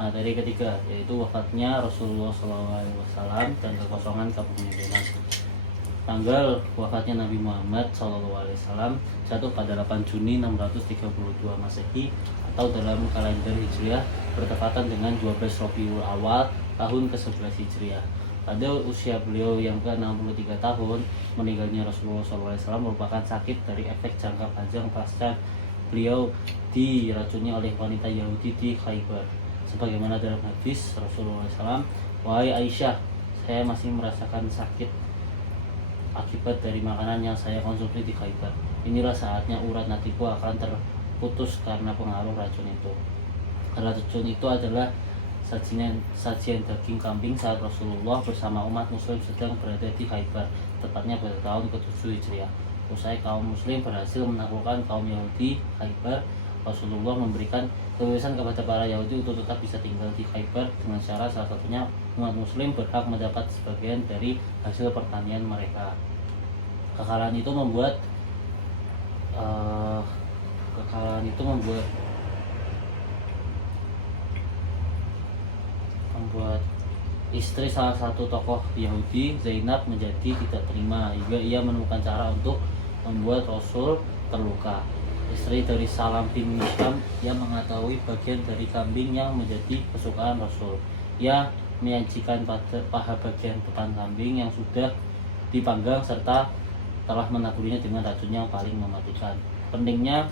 Materi ketiga yaitu wafatnya Rasulullah SAW dan kekosongan kepemimpinan. Tanggal wafatnya Nabi Muhammad SAW jatuh pada 8 Juni 632 Masehi atau dalam kalender Hijriah bertepatan dengan 12 Rabiul Awal tahun ke-11 Hijriah. Pada usia beliau yang ke-63 tahun, meninggalnya Rasulullah SAW merupakan sakit dari efek jangka panjang pasca beliau diracuni oleh wanita Yahudi di Khaybar. Sebagaimana dalam hadis Rasulullah SAW, "Wahai Aisyah, saya masih merasakan sakit akibat dari makanan yang saya konsumsi di Khaybar. Inilah saatnya urat nadiku akan terputus karena pengaruh racun itu." Racun itu adalah sajian daging kambing saat Rasulullah bersama umat muslim sedang berada di Khaybar, tepatnya pada tahun ke-7 Hijriah. Usai kaum muslim berhasil menaklukkan kaum Yahudi Khaybar, Rasulullah memberikan kebebasan kepada para Yahudi untuk tetap bisa tinggal di Khaybar dengan syarat salah satunya umat muslim berhak mendapat sebagian dari hasil pertanian mereka. Kekalahan itu membuat istri salah satu tokoh Yahudi, Zainab, menjadi tidak terima hingga ia menemukan cara untuk membuat Rasul terluka. Istri dari Salam bin Hisham yang mengetahui bagian dari kambing yang menjadi kesukaan Rasul. Ia menyajikan paha bagian depan kambing yang sudah dipanggang serta telah menaburinya dengan racun yang paling mematikan. Pentingnya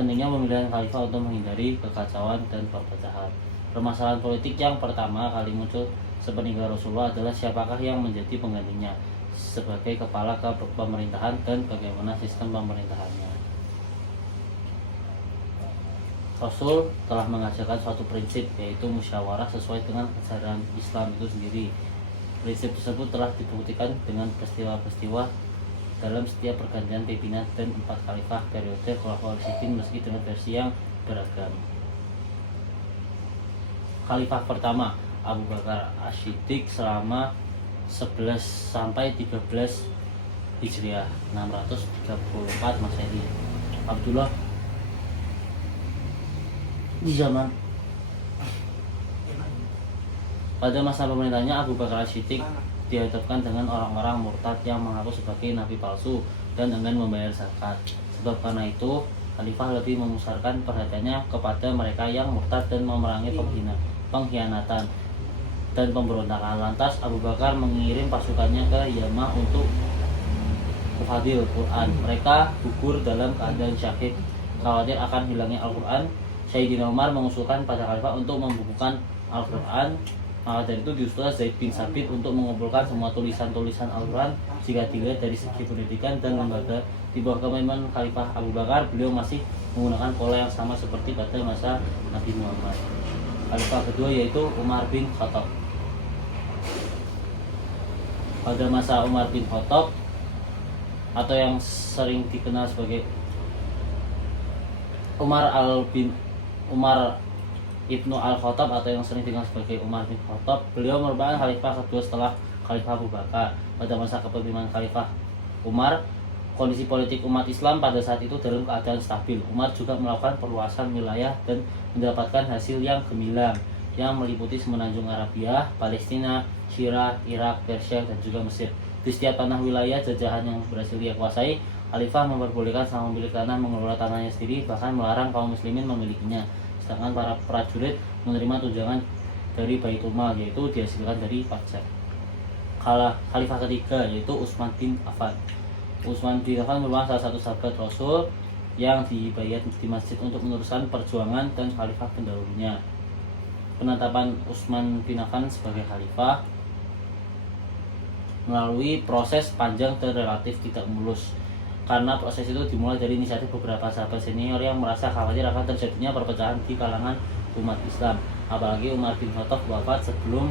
pemilihan khalifah untuk menghindari kekacauan dan perpecahan. Permasalahan politik yang pertama kali muncul sepeninggal Rasulullah adalah siapakah yang menjadi penggantinya sebagai kepala pemerintahan dan bagaimana sistem pemerintahannya. Rasul telah mengajarkan suatu prinsip, yaitu musyawarah sesuai dengan ajaran Islam itu sendiri. Prinsip tersebut telah dibuktikan dengan peristiwa-peristiwa dalam setiap pergantian pimpinan dan 4 khalifah periode Khulafaur Rasyidin meski dengan versi yang beragam. Khalifah pertama Abu Bakar As-Siddiq selama 11 sampai 13 Hijriah 634 Masehi. Abdullah di zaman pada masa pemerintahnya Abu Bakar As-Siddiq dihadapkan dengan orang-orang murtad yang mengaku sebagai nabi palsu dan enggan membayar zakat. Sebab karena itu khalifah lebih memusatkan perhatiannya kepada mereka yang murtad dan memerangi pengkhianatan dan pemberontakan. Lantas Abu Bakar mengirim pasukannya ke Yamah untuk menghafal Quran. Mereka gugur dalam keadaan syahid. Khawatir akan hilangnya Al-Quran, Sayyidina Umar mengusulkan pada khalifah untuk membukukan Al-Quran. Maka dari itu diutuslah Zaid bin Sabit untuk mengumpulkan semua tulisan-tulisan Al-Quran. Jika dilihat dari segi pendidikan dan lembaga di bawah kepemimpinan Khalifah Abu Bakar, beliau masih menggunakan pola yang sama seperti pada masa Nabi Muhammad. Khalifah kedua yaitu Umar bin Khattab. Pada masa Umar bin Khattab atau yang sering dikenal sebagai Umar Ibnu Al-Khattab atau yang sering dikenal sebagai Umar bin Khattab, beliau merupakan khalifah kedua setelah Khalifah Abu Bakar. Pada masa kepemimpinan Khalifah Umar, kondisi politik umat Islam pada saat itu dalam keadaan stabil. Umar juga melakukan perluasan wilayah dan mendapatkan hasil yang gemilang yang meliputi semenanjung Arabia, Palestina, Syria, Irak, Persia, dan juga Mesir. Di setiap tanah wilayah jajahan yang berhasil dia kuasai, khalifah memperbolehkan sang pemilik tanah mengelola tanahnya sendiri, bahkan melarang kaum muslimin memilikinya. Sedangkan para prajurit menerima tunjangan dari Baitul Mal, yaitu dihasilkan dari pajak. Khalifah ketiga yaitu Utsman bin Affan. Utsman bin Affan merupakan salah satu sahabat Rasul yang dibayat di masjid untuk meneruskan perjuangan dan khalifah pendahulunya. Penetapan Utsman bin Affan sebagai khalifah melalui proses panjang dan relatif tidak mulus, karena proses itu dimulai dari inisiatif beberapa sahabat senior yang merasa khawatir akan terjadinya perpecahan di kalangan umat Islam. Apalagi Umar bin Khattab wafat sebelum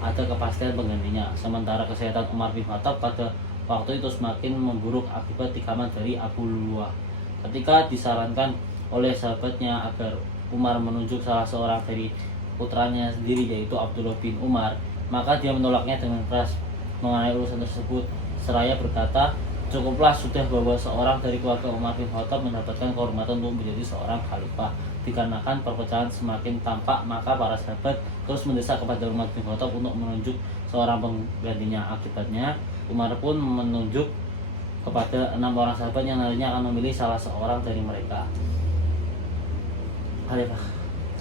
ada kepastian penggantinya. Sementara kesehatan Umar bin Khattab pada waktu itu semakin memburuk akibat tikaman dari Abu Luwah. Ketika disarankan oleh sahabatnya agar Umar menunjuk salah seorang dari putranya sendiri yaitu Abdullah bin Umar, maka dia menolaknya dengan keras mengenai urusan tersebut. Seraya berkata Cukuplah sudah bahwa seorang dari keluarga Umar bin Khattab mendapatkan kehormatan untuk menjadi seorang khalifah. Dikarenakan perpecahan semakin tampak, maka para sahabat terus mendesak kepada Umar bin Khattab untuk menunjuk seorang penggantinya. Akibatnya, Umar pun menunjuk kepada 6 orang sahabat yang nantinya akan memilih salah seorang dari mereka. Khalifah.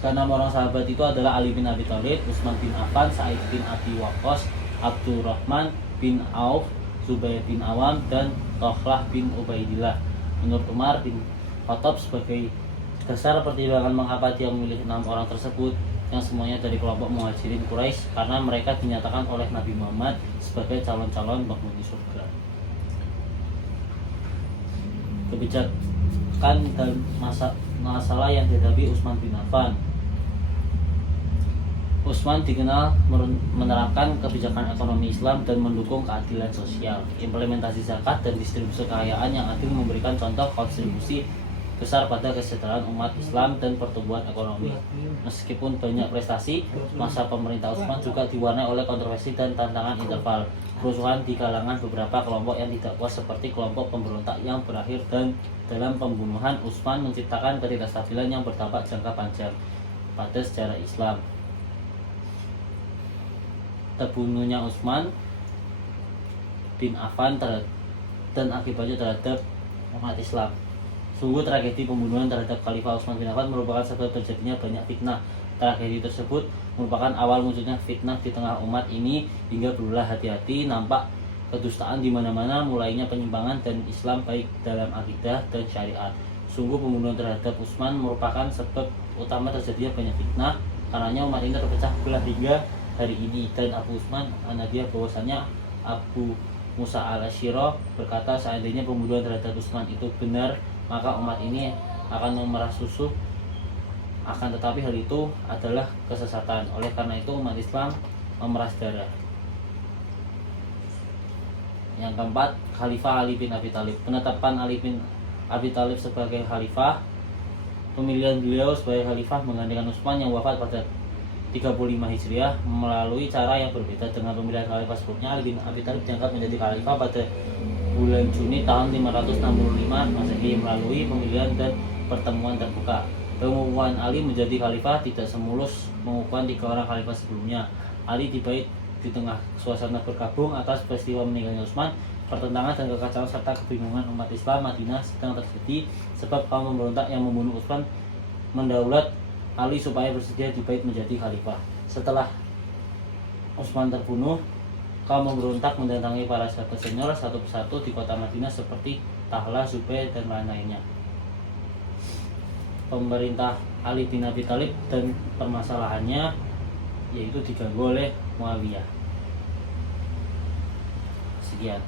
Ke-6 orang sahabat itu adalah Ali bin Abi Thalib, Utsman bin Affan, Sa'id bin Abi Waqqas, Abdurrahman bin Auf, Zubair bin Awam, dan Tokhlah bin Ubaidillah. Menurut Umar bin Khattab, sebagai dasar pertimbangan mengapa dia memilih 6 orang tersebut yang semuanya dari kelompok Muhajirin Quraisy, karena mereka dinyatakan oleh Nabi Muhammad sebagai calon-calon penghuni surga. Kebijakan dan masalah yang dihadapi Utsman bin Affan. Utsman dikenal menerapkan kebijakan ekonomi Islam dan mendukung keadilan sosial, implementasi zakat dan distribusi kekayaan yang adil, memberikan contoh kontribusi besar pada kesejahteraan umat Islam dan pertumbuhan ekonomi. Meskipun banyak prestasi, masa pemerintah Utsman juga diwarnai oleh kontroversi dan tantangan interval. Kerusuhan di kalangan beberapa kelompok yang tidak puas seperti kelompok pemberontak yang berakhir dan dalam pembunuhan Utsman menciptakan ketidakstabilan yang berdampak jangka panjang pada sejarah Islam. Terbunuhnya Utsman bin Affan dan akibatnya terhadap umat Islam. Sungguh tragedi pembunuhan terhadap Khalifah Utsman bin Affan merupakan sebab terjadinya banyak fitnah. Tragedi tersebut merupakan awal munculnya fitnah di tengah umat ini hingga berulah hati-hati nampak kedustaan di mana-mana, mulainya penyimpangan dan Islam baik dalam akidah dan syariat. Sungguh pembunuhan terhadap Utsman merupakan sebab utama terjadinya banyak fitnah, karenanya umat ini terpecah belah hingga hari ini. Dan Abu Utsman An-Nabiyah bahwasanya Abu Musa al-Asy'ari berkata, seandainya pembunuhan terhadap Utsman itu benar, maka umat ini akan memerah susu, akan tetapi hal itu adalah kesesatan. Oleh karena itu umat Islam memeras darah. Yang keempat, Khalifah Ali bin Abi Thalib. Penetapan Ali bin Abi Thalib sebagai khalifah. Pemilihan beliau sebagai khalifah menggantikan Utsman yang wafat pada 35 Hijriah melalui cara yang berbeda dengan pemilihan khalifah sebelumnya. Ali bin Abi Thalib diangkat menjadi khalifah pada bulan Juni tahun 565 Masehi melalui pemilihan dan pertemuan terbuka. Pengukuhan Ali menjadi khalifah tidak semulus pengukuhan 3 orang khalifah sebelumnya. Ali dibait di tengah suasana berkabung atas peristiwa meninggalnya Utsman, pertentangan dan kekacauan serta kebingungan umat Islam. Madinah sedang terjadi sebab kaum pemberontak yang membunuh Utsman mendaulat Ali supaya bersedia dibait menjadi khalifah. Setelah Utsman terbunuh, kaum pemberontak mendatangi para sahabat senior satu persatu di kota Madinah seperti Tahla, Zubair, dan lain-lainnya. Pemerintah Ali bin Abi Thalib dan permasalahannya yaitu diganggu oleh Muawiyah. Sekian.